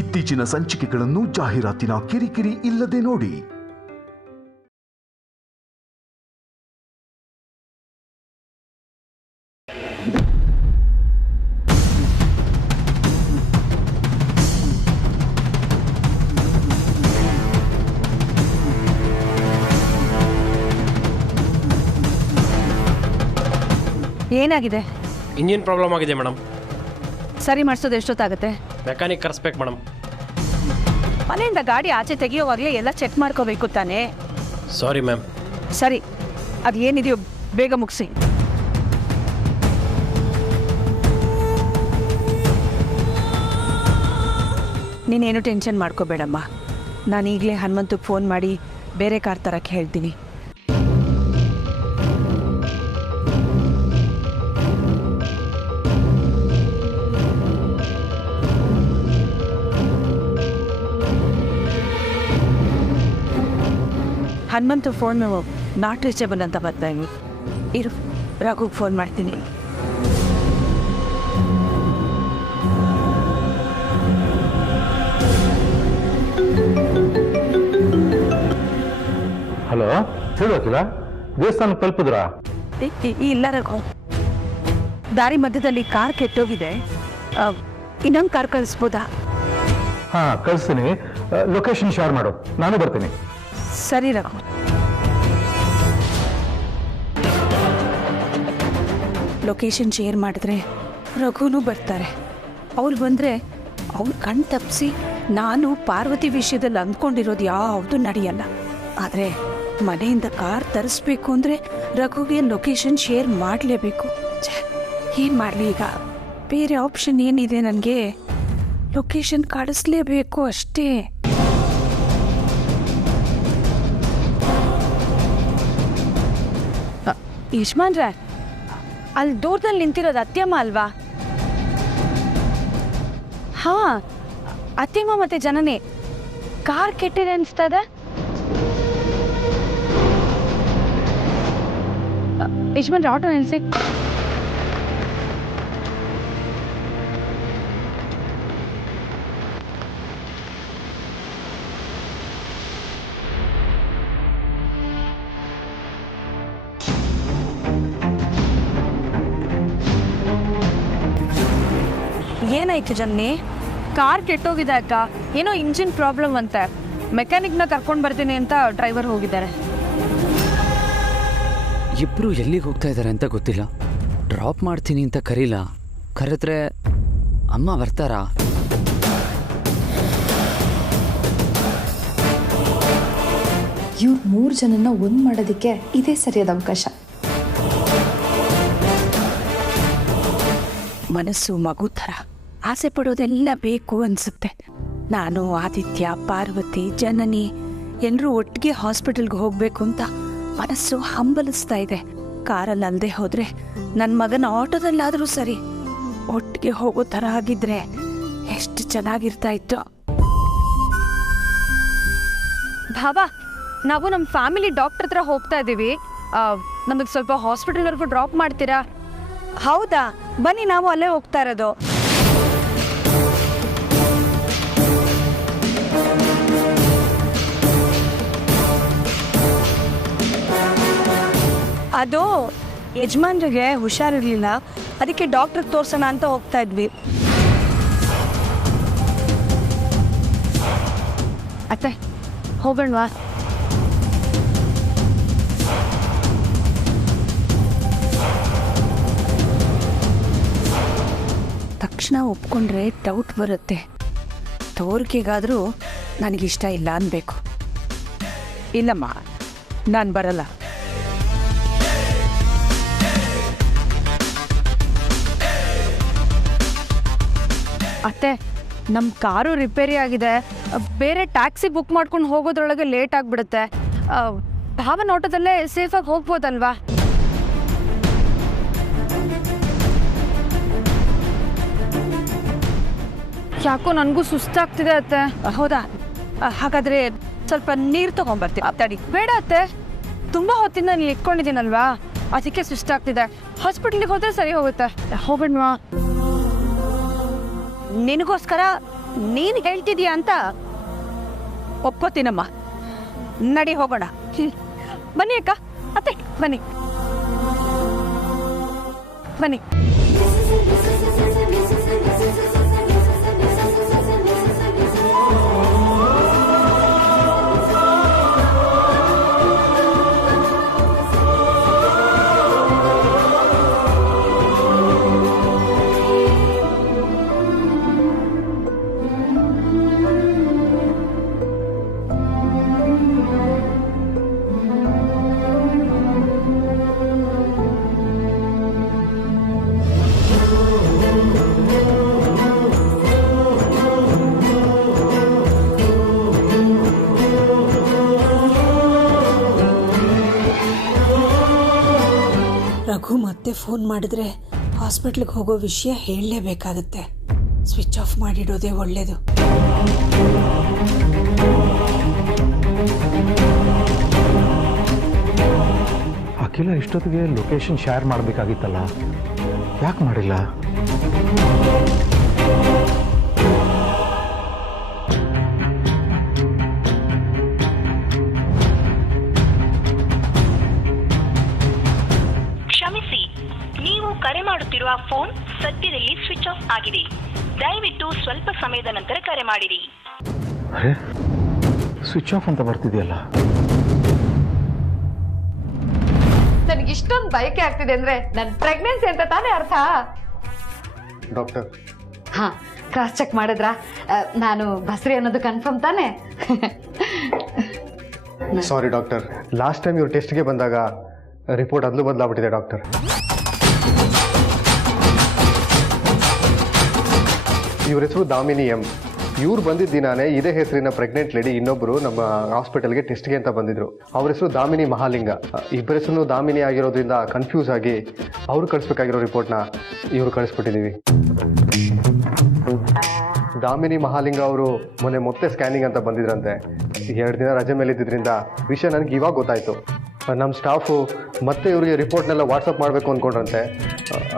ಇತ್ತೀಚಿನ ಸಂಚಿಕೆಗಳನ್ನು ಜಾಹೀರಾತಿನ ಕಿರಿಕಿರಿ ಇಲ್ಲದೆ ನೋಡಿ. ಏನಾಗಿದೆ? ಇಂಜಿನ್ ಪ್ರಾಬ್ಲಮ್ ಆಗಿದೆ ಮೇಡಮ್. ಸರಿ ಮಾಡಿಸೋದು ಎಷ್ಟೊತ್ತಾಗುತ್ತೆ? Mechanic ಕರೆಸ್ಬೇಕು madam. ಮನೆಯಿಂದ ಗಾಡಿ ಆಚೆ ತೆಗಿಯೋವಾಗಲೇ ಎಲ್ಲ ಚೆಕ್ ಮಾಡ್ಕೋಬೇಕು ತಾನೇ? Sorry ma'am. ಸರಿ, ಅದು ಏನಿದೆಯೋ ಬೇಗ ಮುಗಿಸಿ. ನೀನೇನು ಟೆನ್ಷನ್ ಮಾಡ್ಕೋಬೇಡಮ್ಮ. ನಾನು ಈಗಲೇ ಹನುಮಂತಕ್ಕೆ ಫೋನ್ ಮಾಡಿ ಬೇರೆ ಕಾರ್ ತರಕ್ಕೆ ಹೇಳ್ತೀನಿ. ಹನುಮಂತು ಫೋನ್ ನಾಟ್ ರೀಚಬಲ್ ಅಂತ ಬರ್ತಾ ಇರು, ರಘುಗೆ ಫೋನ್ ಮಾಡ್ತೀನಿ. ಹಲೋ, ಹೇಳೋಕಿಲ್ಲ? ದೇವಸ್ಥಾನಕ್ಕೆ ತಲುಪಿದ್ರಾ? ಇಲ್ಲ ರಘು, ದಾರಿ ಮಧ್ಯದಲ್ಲಿ ಕಾರ್ ಕೆಟ್ಟೋಗಿದೆ. ಇನ್ನೊಂದು ಕಾರ್ ಕಳಿಸ್ಬೋದಾ? ಹಾಂ, ಕಳಿಸ್ತೀನಿ. ಲೊಕೇಶನ್ ಶೇರ್ ಮಾಡು, ನಾನು ಬರ್ತೀನಿ. ಸರಿ ರಘು. ಲೊಕೇಶನ್ ಶೇರ್ ಮಾಡಿದ್ರೆ ರಘುನೂ ಬರ್ತಾರೆ. ಅವ್ರು ಬಂದರೆ ಅವ್ರು ಕಣ್ ತಪ್ಪಿಸಿ ನಾನು ಪಾರ್ವತಿ ವಿಷಯದಲ್ಲಿ ಅಂದ್ಕೊಂಡಿರೋದು ಯಾವುದು ನಡೆಯಲ್ಲ. ಆದರೆ ಮನೆಯಿಂದ ಕಾರ್ ತರಿಸ್ಬೇಕು ಅಂದರೆ ರಘುಗೆ ಲೊಕೇಶನ್ ಶೇರ್ ಮಾಡಲೇಬೇಕು. ಏನು ಮಾಡಲಿ ಈಗ? ಬೇರೆ ಆಪ್ಷನ್ ಏನಿದೆ ನನಗೆ? ಲೊಕೇಶನ್ ಕಾಡಿಸ್ಲೇಬೇಕು ಅಷ್ಟೇ. ಯಜಮಾನ್ರೆ, ಅಲ್ಲಿ ದೂರದಲ್ಲಿ ನಿಂತಿರೋದು ಅತ್ಯಮ್ಮ ಅಲ್ವಾ? ಹಾ, ಅತ್ಯಮ್ಮ ಮತ್ತೆ ಜನನೇ. ಕಾರ್ ಕೆಟ್ಟಿದೆ ಅನಿಸ್ತದೆ. ಯಜಮಾನ್ರೆ, ಆಟೋ ನಿಲ್ಸಿ. ಏನಾಯ್ತು ಜನ್ನಿ? ಕಾರ್ ಕೆಟ್ಟೋಗಿದೆ ಅಕ್ಕ. ಏನೋ ಇಂಜಿನ್ ಪ್ರಾಬ್ಲಮ್ ಅಂತೆ. ಮೆಕ್ಯಾನಿಕ್ನ ಕರ್ಕೊಂಡು ಬರ್ತೀನಿ ಅಂತ ಡ್ರೈವರ್ ಹೋಗಿದ್ದಾರೆ. ಇಬ್ಬರು ಎಲ್ಲಿಗೆ ಹೋಗ್ತಾ ಇದ್ದಾರೆ ಅಂತ ಗೊತ್ತಿಲ್ಲ. ಡ್ರಾಪ್ ಮಾಡ್ತೀನಿ ಅಂತ ಕರೀಲ, ಕರೆದ್ರೆ ಅಮ್ಮ ಬರ್ತಾರಾ? ಇವ್ರು 3 ಜನನ ಒಂದು ಮಾಡೋದಕ್ಕೆ ಇದೇ ಸರಿಯಾದ ಅವಕಾಶ. ಮನಸ್ಸು ಮಗು ಥರ ಆಸೆ ಪಡೋದೆಲ್ಲ ಬೇಕು ಅನಿಸುತ್ತೆ. ನಾನು, ಆದಿತ್ಯ, ಪಾರ್ವತಿ, ಜನನಿ ಎಲ್ಲರೂ ಒಟ್ಟಿಗೆ ಹಾಸ್ಪಿಟಲ್ಗೆ ಹೋಗಬೇಕು ಅಂತ ಮನಸ್ಸು ಹಂಬಲಿಸ್ತಾ ಇದೆ. ಕಾರಲ್ಲಿ ಅಲ್ಲದೆ ಹೋದರೆ ನನ್ನ ಮಗನ ಆಟೋದಲ್ಲಾದರೂ ಸರಿ ಒಟ್ಟಿಗೆ ಹೋಗೋ ಥರ ಆಗಿದ್ರೆ ಎಷ್ಟು ಚೆನ್ನಾಗಿರ್ತಾ ಇತ್ತು. ಭಾವ, ನಾವು ನಮ್ಮ ಫ್ಯಾಮಿಲಿ ಡಾಕ್ಟರ್ ಹತ್ರ ಹೋಗ್ತಾ ಇದ್ದೀವಿ. ನಮಗೆ ಸ್ವಲ್ಪ ಹಾಸ್ಪಿಟಲ್ವರೆಗೂ ಡ್ರಾಪ್ ಮಾಡ್ತೀರಾ? ಹೌದಾ, ಬನ್ನಿ, ನಾವು ಅಲ್ಲೇ ಹೋಗ್ತಾ ಇರೋದು. ಅದು ಯಜಮಾನ್ರಿಗೆ ಹುಷಾರಿರ್ಲಿಲ್ಲ, ಅದಕ್ಕೆ ಡಾಕ್ಟ್ರಿಗೆ ತೋರ್ಸೋಣ ಅಂತ ಹೋಗ್ತಾ ಇದ್ವಿ. ಅತ್ತೆ, ಹೋಗೋಣವಾ? ತಕ್ಷಣ ಒಪ್ಕೊಂಡ್ರೆ ಡೌಟ್ ಬರುತ್ತೆ. ತೋರಿಕೆಗಾದರೂ ನನಗಿಷ್ಟ ಇಲ್ಲ ಅನ್ಬೇಕು. ಇಲ್ಲಮ್ಮ, ನಾನು ಬರಲ್ಲ. ಅತ್ತೆ, ನಮ್ಮ ಕಾರು ರಿಪೇರಿ ಆಗಿದೆ. ಬೇರೆ ಟ್ಯಾಕ್ಸಿ ಬುಕ್ ಮಾಡ್ಕೊಂಡು ಹೋಗೋದ್ರೊಳಗೆ ಲೇಟ್ ಆಗಿಬಿಡುತ್ತೆ. ಭಾವನ ಆಟೋದಲ್ಲೇ ಸೇಫಾಗಿ ಹೋಗ್ಬೋದಲ್ವಾ? ಯಾಕೋ ನನಗೂ ಸುಸ್ತಾಗ್ತಿದೆ ಅತ್ತೆ. ಹೌದಾ? ಹಾಗಾದರೆ ಸ್ವಲ್ಪ ನೀರು ತೊಗೊಂಬರ್ತೀನಿ. ತಡಿ. ಬೇಡ ಅತ್ತೆ, ತುಂಬ ಹೊತ್ತಿಂದ ನೀನು ಇಟ್ಕೊಂಡಿದ್ದೀನಲ್ವಾ, ಅದಕ್ಕೆ ಸುಸ್ತಾಗ್ತಿದೆ. ಹಾಸ್ಪಿಟ್ಲಿಗೆ ಹೋದರೆ ಸರಿ ಹೋಗುತ್ತೆ. ಹೋಗೋಣವಾ? ನಿನಗೋಸ್ಕರ ನೀನು ಹೇಳ್ತಿದೀಯ ಅಂತ ಒಪ್ಕೋತೀನಮ್ಮ. ನಡಿ ಹೋಗೋಣ. ಬನ್ನಿ ಅಕ್ಕ, ಅತ್ತೆ ಬನ್ನಿ ಬನ್ನಿ. ರಘು ಮತ್ತೆ ಫೋನ್ ಮಾಡಿದ್ರೆ ಹಾಸ್ಪಿಟ್ಲಿಗೆ ಹೋಗೋ ವಿಷಯ ಹೇಳಲೇಬೇಕಾಗತ್ತೆ. ಸ್ವಿಚ್ ಆಫ್ ಮಾಡಿಡೋದೇ ಒಳ್ಳೇದು. ಅಖಿಲ ಇಷ್ಟೊತ್ತಿಗೆ ಲೊಕೇಶನ್ ಶೇರ್ ಮಾಡಬೇಕಾಗಿತ್ತಲ್ಲ, ಯಾಕೆ ಮಾಡಿಲ್ಲ? ಕ್ಷಮಿಸಿ, ನೀವು ಕರೆ ಮಾಡುತ್ತಿರುವ ಫೋನ್ ಸದ್ಯದಲ್ಲಿ ಸ್ವಿಚ್ ಆಫ್ ಆಗಿದೆ. ದಯವಿಟ್ಟು ಸ್ವಲ್ಪ ಸಮಯದ ನಂತರ ಕರೆ ಮಾಡಿರಿ. ಅರೆ, ಸ್ವಿಚ್ ಆಫ್ ಅಂತ ಬರ್ತಿದೆಯಲ್ಲ. ನನಗೆ ಇಷ್ಟೊಂದು ಬಯಕೆ ಆಗ್ತಿದೆ ಅಂದ್ರೆ ನನ್ನ ಪ್ರೆಗ್ನೆನ್ಸಿ ಅಂತ ತಾನೇ ಅರ್ಥ. ಡಾಕ್ಟರ್, ಹಾ, ಕ್ರಾಸ್ ಚೆಕ್ ಮಾಡಿದ್ರಾ? ನಾನು ಬಸ್ರಿ ಅನ್ನೋದು ಕನ್ಫರ್ಮ್ ತಾನೇ? ಸಾರಿ ಡಾಕ್ಟರ್, ಲಾಸ್ಟ್ ಟೈಮ್ ಇವ್ರು ಟೆಸ್ಟ್ಗೆ ಬಂದಾಗ ರಿಪೋರ್ಟ್ ಅದಲು ಬದಲಾಗ್ಬಿಟ್ಟಿದೆ ಡಾಕ್ಟರ್. ಇವ್ರ ಹೆಸರು ದಾಮಿನಿ ಎಂ. ಇವ್ರು ಬಂದಿದ್ದ ದಿನಾನೇ ಇದೇ ಹೆಸರಿನ ಪ್ರೆಗ್ನೆಂಟ್ ಲೇಡಿ ಇನ್ನೊಬ್ಬರು ನಮ್ಮ ಹಾಸ್ಪಿಟಲ್ಗೆ ಟೆಸ್ಟ್ಗೆ ಅಂತ ಬಂದಿದ್ರು. ಅವ್ರ ಹೆಸರು ದಾಮಿನಿ ಮಹಾಲಿಂಗ. ಇಬ್ಬರ ಹೆಸರು ದಾಮಿನಿ ಆಗಿರೋದ್ರಿಂದ ಕನ್ಫ್ಯೂಸ್ ಆಗಿ ಅವ್ರು ಕಳಿಸ್ಬೇಕಾಗಿರೋ ರಿಪೋರ್ಟ್ನ ಇವರು ಕಳಿಸ್ಬಿಟ್ಟಿದ್ದೀವಿ. ದಾಮಿನಿ ಮಹಾಲಿಂಗ ಅವರು ಮೊನ್ನೆ ಮತ್ತೆ ಸ್ಕ್ಯಾನಿಂಗ್ ಅಂತ ಬಂದಿದ್ರಂತೆ. 2 ದಿನ ರಜೆ ಮೇಲೆ ಇದ್ದಿದ್ದರಿಂದ ವಿಷಯ ನನಗೆ ಇವಾಗ ಗೊತ್ತಾಯಿತು. ನಮ್ಮ ಸ್ಟಾಫು ಮತ್ತೆ ಇವರಿಗೆ ರಿಪೋರ್ಟ್ನೆಲ್ಲ ವಾಟ್ಸಪ್ ಮಾಡಬೇಕು ಅಂದ್ಕೊಂಡ್ರಂತೆ.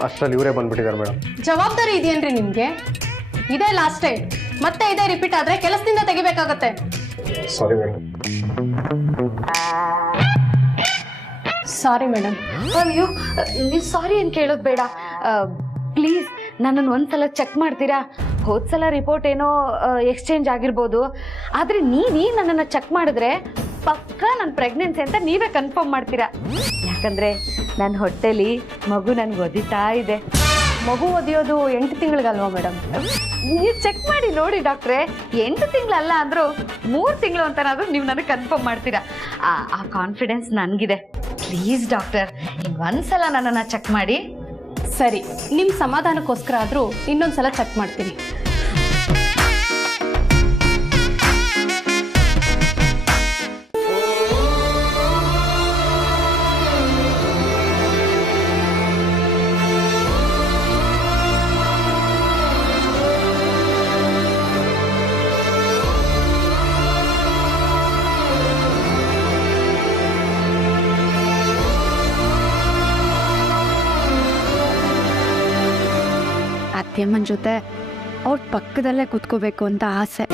ಅಷ್ಟರಲ್ಲಿ ಇವರೇ ಬಂದ್ಬಿಟ್ಟಿದ್ದಾರೆ ಮೇಡಮ್. ಜವಾಬ್ದಾರಿ ಇದೆಯೇನ್ರಿ ನಿಮಗೆ? ಇದೇ ಲಾಸ್ಟ್ ಟೈಮ್, ಮತ್ತೆ ಇದೇ ರಿಪೀಟ್ ಆದ್ರೆ ಕೆಲಸದಿಂದ ತೆಗಿಬೇಕಾಗತ್ತೆ. Sorry madam. Sorry madam. ಅಯ್ಯೋ, ನೀವು ಸಾರಿ ಏನು ಕೇಳೋದು ಬೇಡ. ಪ್ಲೀಸ್ ನನ್ನನ್ನು ಒಂದ್ಸಲ ಚೆಕ್ ಮಾಡ್ತೀರಾ? ಹೋದ್ಸಲ ರಿಪೋರ್ಟ್ ಏನೋ ಎಕ್ಸ್ಚೇಂಜ್ ಆಗಿರ್ಬೋದು, ಆದರೆ ನೀವೀಗ ನನ್ನನ್ನು ಚೆಕ್ ಮಾಡಿದ್ರೆ ಪಕ್ಕ ನನ್ನ ಪ್ರೆಗ್ನೆನ್ಸಿ ಅಂತ ನೀವೇ ಕನ್ಫರ್ಮ್ ಮಾಡ್ತೀರಾ. ಯಾಕಂದರೆ ನನ್ನ ಹೊಟ್ಟೆಲಿ ಮಗು ನನಗೆ ಒದಿತಾ ಇದೆ. ಮಗು ಒದಿಯೋದು 8 ತಿಂಗಳಿಗಲ್ವಾ ಮೇಡಮ್? ನೀವು ಚೆಕ್ ಮಾಡಿ ನೋಡಿ ಡಾಕ್ಟ್ರೇ. 8 ತಿಂಗಳಲ್ಲ ಅಂದರೂ 3 ತಿಂಗಳು ಅಂತನಾದರೂ ನೀವು ನನಗೆ ಕನ್ಫರ್ಮ್ ಮಾಡ್ತೀರಾ. ಆ ಕಾನ್ಫಿಡೆನ್ಸ್ ನನಗಿದೆ. ಪ್ಲೀಸ್ ಡಾಕ್ಟರ್, ಹಿಂಗೆ ಒಂದ್ಸಲ ನನ್ನನ್ನು ಚೆಕ್ ಮಾಡಿ. ಸರಿ, ನಿಮ್ಮ ಸಮಾಧಾನಕ್ಕೋಸ್ಕರ ಆದರೂ ಇನ್ನೊಂದ್ಸಲ ಚೆಕ್ ಮಾಡ್ತೀನಿ. ಅತ್ತೆಮ್ಮನ ಜೊತೆ ಅವ್ರ ಪಕ್ಕದಲ್ಲೇ ಕೂತ್ಕೋಬೇಕು ಅಂತ ಆಸೆ.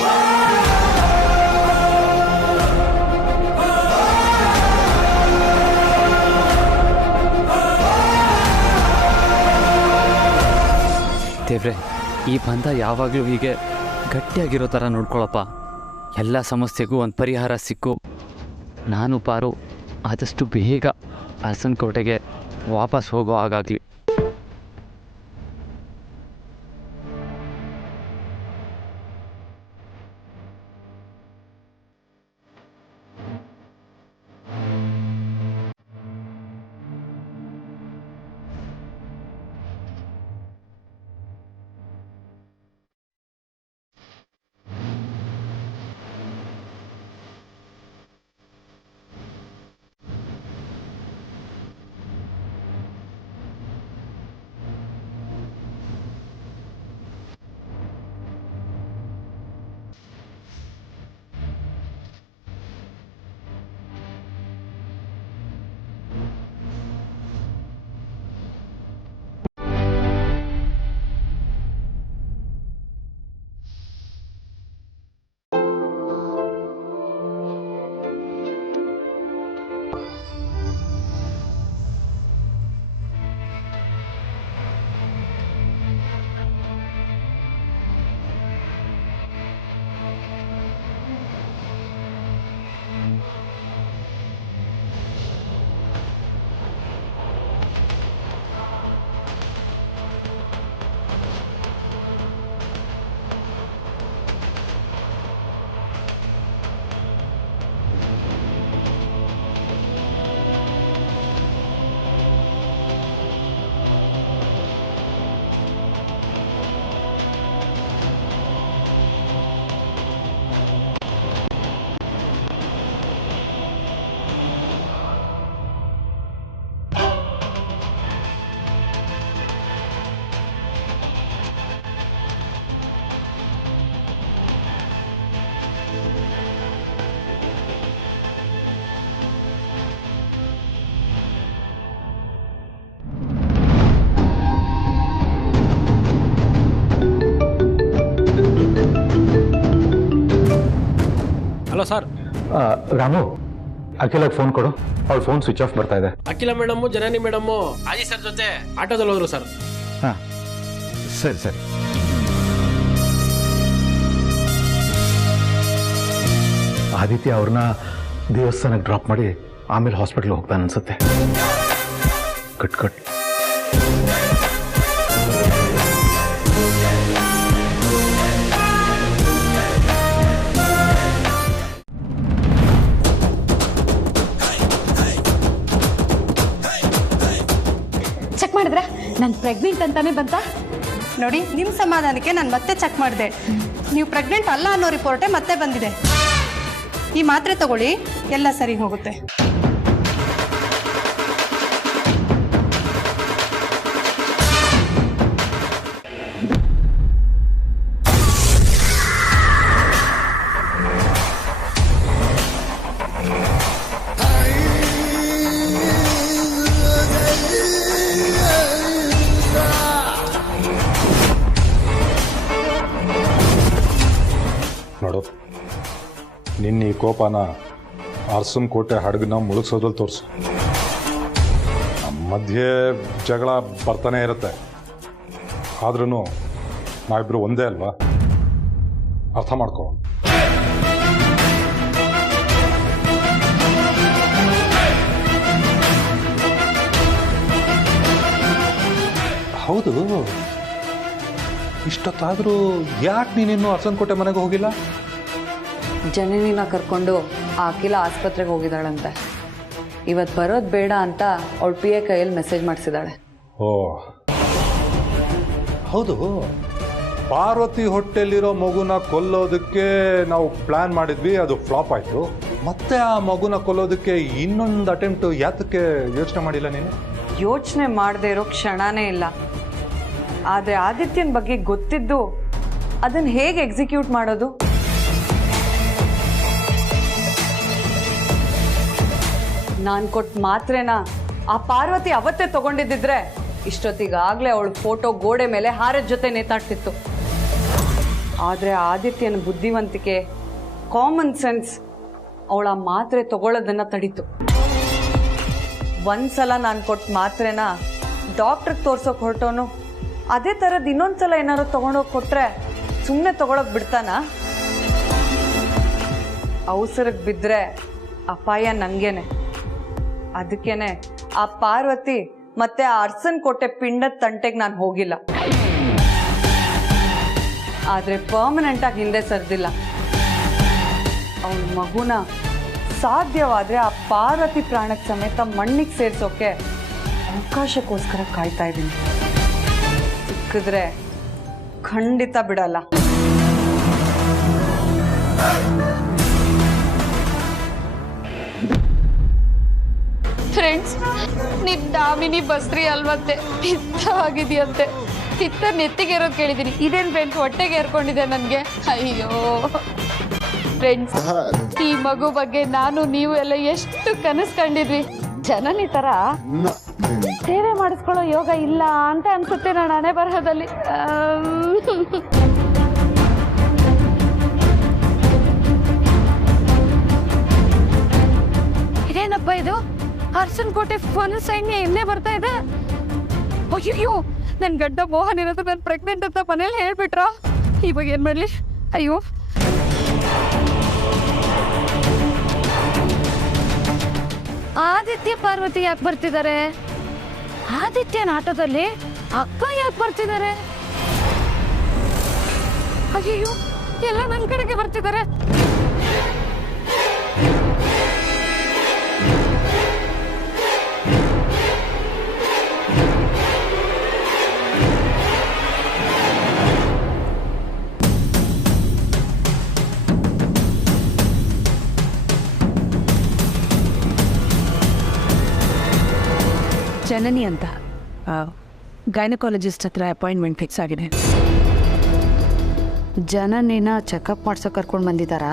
ದೇವ್ರೆ, ಈ ಬಂಧ ಯಾವಾಗಲೂ ಹೀಗೆ ಗಟ್ಟಿಯಾಗಿರೋ ಥರ ನೋಡ್ಕೊಳಪ್ಪ. ಎಲ್ಲ ಸಮಸ್ಯೆಗೂ ಒಂದು ಪರಿಹಾರ ಸಿಕ್ಕು ನಾನು ಪಾರು ಆದಷ್ಟು ಬೇಗ ಅರಸನಕೋಟೆಗೆ ವಾಪಸ್ ಹೋಗೋ ಹಾಗಾಗಲಿ. Hello sir. ರಾಮು, ಅಖಿಲಾಗ್ ಫೋನ್ ಕೊಡು. ಅವಳ ಫೋನ್ ಸ್ವಿಚ್ ಆಫ್ ಬರ್ತಾ ಇದೆ. ಅಖಿಲ ಮೇಡಮ್ಮು, ಜನನಿ ಮೇಡಮ್ಮು ಆಜಿ ಸರ್ ಜೊತೆ ಆಟೋದಲ್ಲಿ ಹೋದ್ರು ಸರ್. ಹಾಂ, ಸರಿ ಸರಿ. ಆದಿತ್ಯ ಅವ್ರನ್ನ ದೇವಸ್ಥಾನಕ್ಕೆ ಡ್ರಾಪ್ ಮಾಡಿ ಆಮೇಲೆ ಹಾಸ್ಪಿಟ್ಲ್ ಹೋಗ್ತಾನೆ ಅನ್ಸುತ್ತೆ. ಕಟ್. ಚೆಕ್ ಮಾಡಿದ್ರೆ ನಾನು ಪ್ರೆಗ್ನೆಂಟ್ ಅಂತಾನೆ ಬಂತ? ನೋಡಿ, ನಿಮ್ಮ ಸಮಾಧಾನಕ್ಕೆ ನಾನು ಮತ್ತೆ ಚೆಕ್ ಮಾಡಿದೆ. ನೀವು ಪ್ರೆಗ್ನೆಂಟ್ ಅಲ್ಲ ಅನ್ನೋ ರಿಪೋರ್ಟೇ ಮತ್ತೆ ಬಂದಿದೆ. ಈ ಮಾತ್ರೆ ತಗೊಳ್ಳಿ, ಎಲ್ಲ ಸರಿ ಹೋಗುತ್ತೆ. ನೋಡು, ನಿನ್ನ ಈ ಕೋಪನ ಅರಸನ ಕೋಟೆ ಹಡಗನ್ನ ಮುಳುಗಿಸೋದ್ರಲ್ಲಿ ತೋರಿಸು. ನಮ್ಮ ಮಧ್ಯೆ ಜಗಳ ಬರ್ತಾನೆ ಇರುತ್ತೆ, ಆದ್ರೂ ನಾವಿಬ್ರು ಒಂದೇ ಅಲ್ವಾ? ಅರ್ಥ ಮಾಡ್ಕೋ. ಹೌದು, ಇಷ್ಟೊತ್ತಾದರೂ ಯಾಕೆ ನೀನಿನ್ನೂ ಅರಸನ ಕೋಟೆ ಮನೆಗೆ ಹೋಗಿಲ್ಲ? ಜನನಿನ ಕರ್ಕೊಂಡು ಆ ಅಖಿಲ ಆಸ್ಪತ್ರೆಗೆ ಹೋಗಿದ್ದಾಳಂತೆ. ಇವತ್ತು ಬರೋದು ಬೇಡ ಅಂತ ಅವಳ PA ಕೈಯಲ್ಲಿ ಮೆಸೇಜ್ ಮಾಡಿಸಿದ್ದಾಳೆ. ಓ ಹೌದು, ಪಾರ್ವತಿ ಹೊಟ್ಟೆಲಿರೋ ಮಗುನ ಕೊಲ್ಲೋದಕ್ಕೆ ನಾವು ಪ್ಲಾನ್ ಮಾಡಿದ್ವಿ, ಅದು ಫ್ಲಾಪ್ ಆಯಿತು. ಮತ್ತೆ ಆ ಮಗುನ ಕೊಲ್ಲೋದಕ್ಕೆ ಇನ್ನೊಂದು ಅಟೆಂಪ್ಟ್ ಯಾತಕ್ಕೆ ಯೋಚನೆ ಮಾಡಿಲ್ಲ ನೀನು? ಯೋಚನೆ ಮಾಡದೇ ಇರೋ ಕ್ಷಣನೇ ಇಲ್ಲ. ಆದರೆ ಆದಿತ್ಯನ ಬಗ್ಗೆ ಗೊತ್ತಿದ್ದು ಅದನ್ನು ಹೇಗೆ ಎಕ್ಸಿಕ್ಯೂಟ್ ಮಾಡೋದು? ನಾನು ಕೊಟ್ಟು ಮಾತ್ರೆನ ಆ ಪಾರ್ವತಿ ಅವತ್ತೇ ತಗೊಂಡಿದ್ದಿದ್ರೆ ಇಷ್ಟೊತ್ತಿಗಾಗಲೇ ಅವಳ ಫೋಟೋ ಗೋಡೆ ಮೇಲೆ ಹಾರದ ಜೊತೆ ನೇತಾಡ್ತಿತ್ತು. ಆದರೆ ಆದಿತ್ಯನ ಬುದ್ಧಿವಂತಿಕೆ, ಕಾಮನ್ ಸೆನ್ಸ್ ಅವಳ ಮಾತ್ರೆ ತಗೊಳ್ಳೋದನ್ನು ತಡೀತು. ಒಂದ್ಸಲ ನಾನು ಕೊಟ್ಟು ಮಾತ್ರೆನ ಡಾಕ್ಟ್ರಿಗೆ ತೋರ್ಸೋಕೆ ಹೊರಟೋನು ಅದೇ ಥರದ್ದು ಇನ್ನೊಂದ್ಸಲ ಏನಾದ್ರು ತೊಗೊಂಡೋಗಿ ಕೊಟ್ರೆ ಸುಮ್ಮನೆ ತೊಗೊಳಕ್ ಬಿಡ್ತಾನ? ಅವಸರಕ್ಕೆ ಬಿದ್ದರೆ ಅಪಾಯ ನನಗೇನೆ. ಅದಕ್ಕೇನೆ ಆ ಪಾರ್ವತಿ ಮತ್ತೆ ಆ ಅರಸನ್ ಕೋಟೆ ಪಿಂಡದ ತಂಟೆಗೆ ನಾನು ಹೋಗಿಲ್ಲ. ಆದರೆ ಪರ್ಮನೆಂಟಾಗಿ ಹಿಂದೆ ಸರ್ದಿಲ್ಲ. ಅವಳ ಮಗುನ ಸಾಧ್ಯವಾದರೆ ಆ ಪಾರ್ವತಿ ಪ್ರಾಣಕ್ಕೆ ಸಮೇತ ಮಣ್ಣಿಗೆ ಸೇರಿಸೋಕೆ ಅವಕಾಶಕ್ಕೋಸ್ಕರ ಕಾಯ್ತಾ ಇದ್ದೀನಿ. ಸಿಕ್ಕಿದ್ರೆ ಖಂಡಿತ ಬಿಡಲ್ಲ. ಫ್ರೆಂಡ್ಸ್, ನಿಮ್ ದಾಮಿನಿ ಬಸ್ರಿ ಅಲ್ವಂತೆ, ಪಿತ್ತ ಆಗಿದೆಯಂತೆ. ಪಿತ್ತ ನೆತ್ತಿಗೆ ಇರೋದು ಕೇಳಿದ್ದೀನಿ. ಇದೇನು ಫ್ರೆಂಡ್ಸ್ ಹೊಟ್ಟೆಗೆ ಏರ್ಕೊಂಡಿದೆ ನನಗೆ. ಅಯ್ಯೋ ಫ್ರೆಂಡ್ಸ್, ಈ ಮಗು ಬಗ್ಗೆ ನಾನು ನೀವು ಎಲ್ಲ ಎಷ್ಟು ಕನಸು ಕಂಡಿದ್ವಿ. ಜನನಿ ಥರ ಸೇವೆ ಮಾಡಿಸ್ಕೊಳ್ಳೋ ಯೋಗ ಇಲ್ಲ ಅಂತ ಅನ್ಸುತ್ತೆ ನನ್ನ ಹಣೆ ಬರಹದಲ್ಲಿ. ಇದೇನಪ್ಪ ಇದು? ಅರಸನ್ ಕೋಟೆ ಫುಲ್ ಸೈನ್ಯ ಇನ್ನೇ ಬರ್ತಾ ಇದೆ. ಅಯ್ಯೋ, ನನ್ನ ಗಡ್ಡ ಮೋಹನ್ ಏನಾದ್ರು ನಾನು ಪ್ರೆಗ್ನೆಂಟ್ ಅಂತ ಮನೇಲಿ ಹೇಳ್ಬಿಟ್ರ? ಇವಾಗ ಏನ್ ಮಾಡ್ಲಿ? ಅಯ್ಯೋ, ಆದಿತ್ಯ ಪಾರ್ವತಿ ಯಾಕೆ ಬರ್ತಿದ್ದಾರೆ? ಆದಿತ್ಯನ ಆಟೋದಲ್ಲಿ ಅಕ್ಕ ಯಾಕೆ ಬರ್ತಿದ್ದಾರೆ? ಅಯ್ಯೋ, ಎಲ್ಲ ನನ್ನ ಕಡೆಗೆ ಬರ್ತಿದ್ದಾರೆ. ಜನನಿ ಅಂತ ಗೈನಕಾಲಜಿಸ್ಟ್ ಹತ್ರ ಅಪಾಯಿಂಟ್ಮೆಂಟ್ ಫಿಕ್ಸ್ ಆಗಿದೆ. ಜನನೇನ ಚೆಕಪ್ ಮಾಡ್ಸೋಕೆ ಕರ್ಕೊಂಡು ಬಂದಿದ್ದಾರಾ?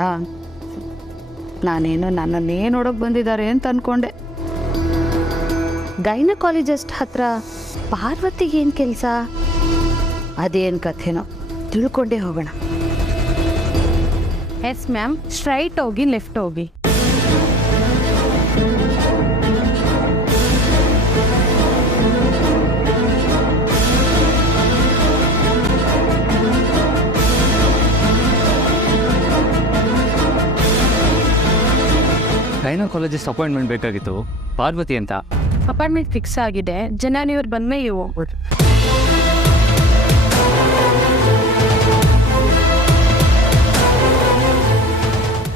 ನಾನೇನೋ ನನ್ನನ್ನೇ ನೋಡೋಕೆ ಬಂದಿದ್ದಾರೆ ಅಂತ ಅಂದ್ಕೊಂಡೆ. ಗೈನಕಾಲಜಿಸ್ಟ್ ಹತ್ರ ಪಾರ್ವತಿಗೆ ಏನು ಕೆಲಸ? ಅದೇನು ಕಥೆನೋ ತಿಳ್ಕೊಂಡೇ ಹೋಗೋಣ. ಎಸ್ ಮ್ಯಾಮ್, ಸ್ಟ್ರೈಟ್ ಹೋಗಿ ಲೆಫ್ಟ್ ಹೋಗಿ. ಗೈನಕಾಲಜಿಸ್ಟ್ ಅಪಾಯಿಂಟ್ಮೆಂಟ್ ಬೇಕಾಗಿತ್ತು, ಪಾರ್ವತಿ ಅಂತ. ಅಪಾಯಿಂಟ್ಮೆಂಟ್ ಫಿಕ್ಸ್ ಆಗಿದೆ, ಜನನಿ ಇವ್ರು ಬಂದ್ಮೇಲೆ ನೀವು ಹೋಗ್ಬೋದು.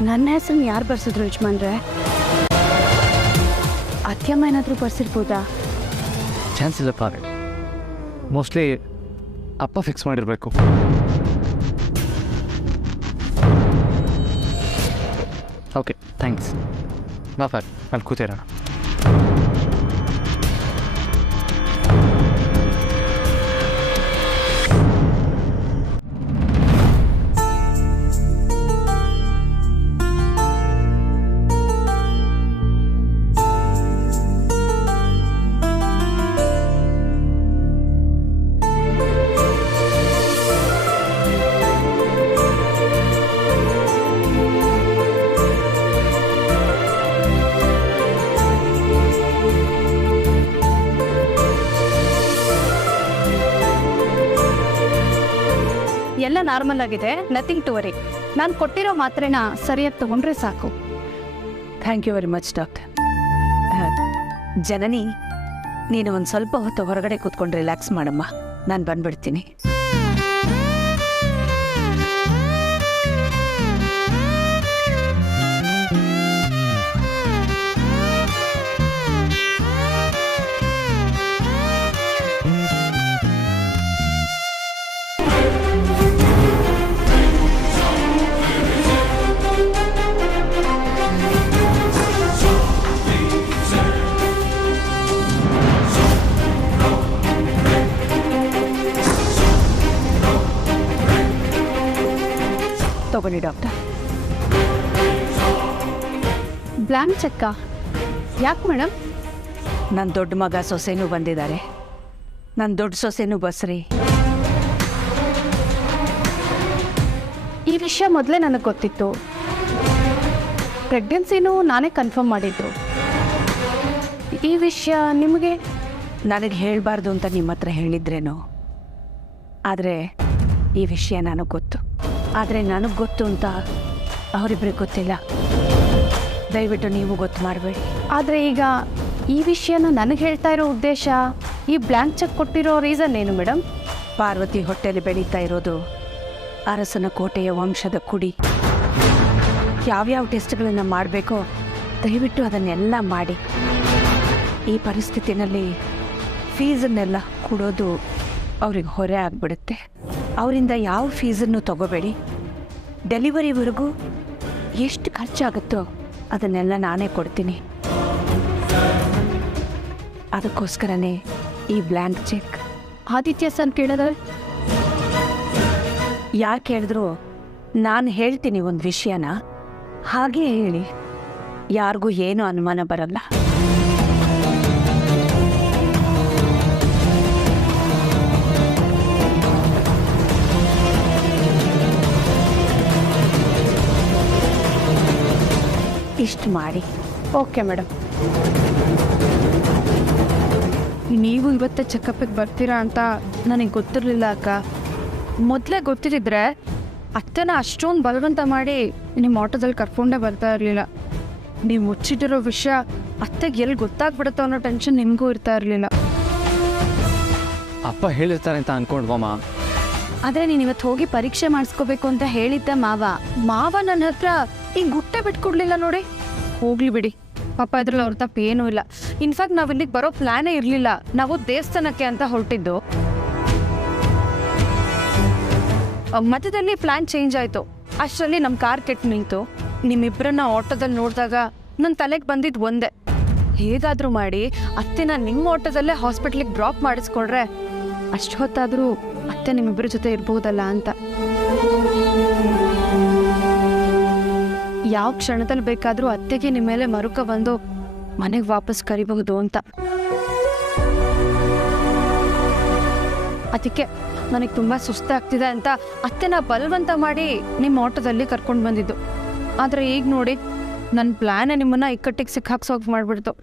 ನನ್ನ ಹೆಸರನ್ನ ಯಾರು ಬರ್ಸಿದ್ರು ಯಜಮಾನ್ರೆ? ಅತ್ಯಮ್ಮ ಏನಾದರೂ ಬರ್ಸಿರ್ಬೋದಾ? ಚಾನ್ಸ್ ಇಲ್ಲ ಪಾರೆ, ಮೋಸ್ಟ್ಲಿ ಅಪ್ಪ ಫಿಕ್ಸ್ ಮಾಡಿರಬೇಕು. Okay, thanks. ಬಾ ಫಾರ್, ಅಲ್ಲಿ ಕೂತಿರೋಣ. ಎಲ್ಲ ನಾರ್ಮಲ್ ಆಗಿದೆ, ನಥಿಂಗ್ ಟು ವರಿ. ನಾನು ಕೊಟ್ಟಿರೋ ಮಾತ್ರೆನ ಸರಿಯಾಗಿ ತಗೊಂಡ್ರೆ ಸಾಕು. Thank you very much doctor. Janani, ನೀನು ಒಂದು ಸ್ವಲ್ಪ ಹೊತ್ತು ಹೊರಗಡೆ ಕೂತ್ಕೊಂಡು ರಿಲ್ಯಾಕ್ಸ್ ಮಾಡಮ್ಮ, ನಾನು ಬಂದ್ಬಿಡ್ತೀನಿ. ತಗೊಳ್ಳಿ ಡಾಕ್ಟರ್. ಬ್ಲ್ಯಾಂಕ್ ಚೆಕ್ಕ? ಯಾಕೆ ಮೇಡಮ್? ನನ್ನ ದೊಡ್ಡ ಮಗ ಸೊಸೆನೂ ಬಂದಿದ್ದಾರೆ. ನನ್ನ ದೊಡ್ಡ ಸೊಸೆನೂ ಬಸ್ರಿ. ಈ ವಿಷಯ ಮೊದಲೇ ನನಗೆ ಗೊತ್ತಿತ್ತು. ಪ್ರೆಗ್ನೆನ್ಸಿನೂ ನಾನೇ ಕನ್ಫರ್ಮ್ ಮಾಡಿದ್ದು. ಈ ವಿಷಯ ನಿಮಗೆ? ನನಗೆ ಹೇಳಬಾರ್ದು ಅಂತ ನಿಮ್ಮ ಹತ್ರ ಹೇಳಿದ್ರೇನೋ, ಆದರೆ ಈ ವಿಷಯ ನನಗೆ ಗೊತ್ತು. ಆದರೆ ನನಗೆ ಗೊತ್ತು ಅಂತ ಅವರಿಬ್ಬರಿಗೆ ಗೊತ್ತಿಲ್ಲ. ದಯವಿಟ್ಟು ನೀವು ಗೊತ್ತು ಮಾಡಬೇಡಿ. ಆದರೆ ಈಗ ಈ ವಿಷಯನ ನನಗೆ ಹೇಳ್ತಾ ಇರೋ ಉದ್ದೇಶ, ಈ ಬ್ಲ್ಯಾಂಕ್ ಚೆಕ್ ಕೊಟ್ಟಿರೋ ರೀಸನ್ ಏನು ಮೇಡಮ್? ಪಾರ್ವತಿ ಹೊಟ್ಟೆಯಲ್ಲಿ ಬೆಳೀತಾ ಇರೋದು ಅರಸನ ಕೋಟೆಯ ವಂಶದ ಕುಡಿ. ಯಾವ್ಯಾವ ಟೆಸ್ಟ್ಗಳನ್ನು ಮಾಡಬೇಕೋ ದಯವಿಟ್ಟು ಅದನ್ನೆಲ್ಲ ಮಾಡಿ. ಈ ಪರಿಸ್ಥಿತಿನಲ್ಲಿ ಫೀಸನ್ನೆಲ್ಲ ಕೊಡೋದು ಅವ್ರಿಗೆ ಹೊರೆ ಆಗಿಬಿಡುತ್ತೆ. ಅವರಿಂದ ಯಾವ ಫೀಸನ್ನು ತಗೋಬೇಡಿ. ಡೆಲಿವರಿವರೆಗೂ ಎಷ್ಟು ಖರ್ಚಾಗುತ್ತೋ ಅದನ್ನೆಲ್ಲ ನಾನೇ ಕೊಡ್ತೀನಿ. ಅದಕ್ಕೋಸ್ಕರನೇ ಈ ಬ್ಲ್ಯಾಂಕ್ ಚೆಕ್. ಆದಿತ್ಯ ಸರ್ ಕೇಳಿದ್ರೆ ಯಾಕೆ ಹೇಳಿದ್ರು, ನಾನು ಹೇಳ್ತೀನಿ ಒಂದು ವಿಷಯನ, ಹಾಗೇ ಹೇಳಿ, ಯಾರಿಗೂ ಏನೂ ಅನುಮಾನ ಬರಲ್ಲ. ಇಷ್ಟು ಮಾಡಿ. Okay madam. ನೀವು ಇವತ್ತೇ ಚೆಕಪ್ಪಿಗೆ ಬರ್ತೀರಾ ಅಂತ ನನಗೆ ಗೊತ್ತಿರಲಿಲ್ಲ ಅಕ್ಕ. ಮೊದಲೇ ಗೊತ್ತಿದ್ದಿದ್ರೆ ಅತ್ತೆನ ಅಷ್ಟೊಂದು ಬಲವಂತ ಮಾಡಿ ನಿಮ್ಮ ಆಟೋದಲ್ಲಿ ಕರ್ಕೊಂಡೇ ಬರ್ತಾ ಇರಲಿಲ್ಲ. ನೀವು ಮುಚ್ಚಿಟ್ಟಿರೋ ವಿಷಯ ಅತ್ತೆಗೆ ಎಲ್ಲಿ ಗೊತ್ತಾಗ್ಬಿಡುತ್ತೋ ಅನ್ನೋ ಟೆನ್ಷನ್ ನಿಮಗೂ ಇರ್ತಾ ಇರಲಿಲ್ಲ. ಅಪ್ಪ ಹೇಳಿರ್ತಾರೆ ಅಂತ ಅನ್ಕೊಂಡ್ವಮ್ಮ. ಆದರೆ ನೀನು ಇವತ್ತು ಹೋಗಿ ಪರೀಕ್ಷೆ ಮಾಡಿಸ್ಕೋಬೇಕು ಅಂತ ಹೇಳಿದ್ದೆ ಮಾವ ನನ್ನ ಹತ್ರ ಈಗ ಗುಟ್ಟೆ ಬಿಟ್ಕೊಡ್ಲಿಲ್ಲ ನೋಡಿ. ಹೋಗ್ಲಿ ಬಿಡಿ, ಪಾಪ ಇದ್ರಲ್ಲಿ ಅವ್ರ ತಪ್ಪು ಏನೂ ಇಲ್ಲ. ಇನ್ಫ್ಯಾಕ್ಟ್ ನಾವು ಇಲ್ಲಿಗೆ ಬರೋ ಪ್ಲಾನೇ ಇರಲಿಲ್ಲ. ನಾವು ದೇವಸ್ಥಾನಕ್ಕೆ ಅಂತ ಹೊರಟಿದ್ದು. ಮಧ್ಯದಲ್ಲಿ ಪ್ಲಾನ್ ಚೇಂಜ್ ಆಯಿತು. ಅಷ್ಟರಲ್ಲಿ ನಮ್ಮ ಕಾರ್ ಕೆಟ್ಟು ನಿಂತು. ನಿಮ್ಮಿಬ್ಬರನ್ನ ಆಟೋದಲ್ಲಿ ನೋಡಿದಾಗ ನನ್ನ ತಲೆಗೆ ಬಂದಿದ್ದು ಒಂದೇ, ಹೇಗಾದರೂ ಮಾಡಿ ಅತ್ತೆನ ನಿಮ್ಮ ಆಟೋದಲ್ಲೇ ಹಾಸ್ಪಿಟ್ಲಿಗೆ ಡ್ರಾಪ್ ಮಾಡಿಸ್ಕೊಡ್ರೆ ಅಷ್ಟು ಹೊತ್ತಾದರೂ ಅತ್ತೆ ನಿಮ್ಮಿಬ್ಬರ ಜೊತೆ ಇರ್ಬೋದಲ್ಲ ಅಂತ. ಯಾವ ಕ್ಷಣದಲ್ಲಿ ಬೇಕಾದರೂ ಅತ್ತೆಗೆ ನಿಮ್ಮ ಮೇಲೆ ಮರುಕ ಬಂದು ಮನೆಗೆ ವಾಪಸ್ ಕರಿಬಹುದು ಅಂತ. ಅದಕ್ಕೆ ನನಗೆ ತುಂಬ ಸುಸ್ತಾಗ್ತಿದೆ ಅಂತ ಅತ್ತೆನ ಬಲವಂತ ಮಾಡಿ ನಿಮ್ಮ ಆಟೋದಲ್ಲಿ ಕರ್ಕೊಂಡು ಬಂದಿದ್ದು. ಆದರೆ ಈಗ ನೋಡಿ ನನ್ನ ಪ್ಲ್ಯಾನೇ ನಿಮ್ಮನ್ನು ಇಕ್ಕಟ್ಟಿಗೆ ಸಿಕ್ಕಾಕ್ಸೋಗಿ ಮಾಡಿಬಿಡ್ತು.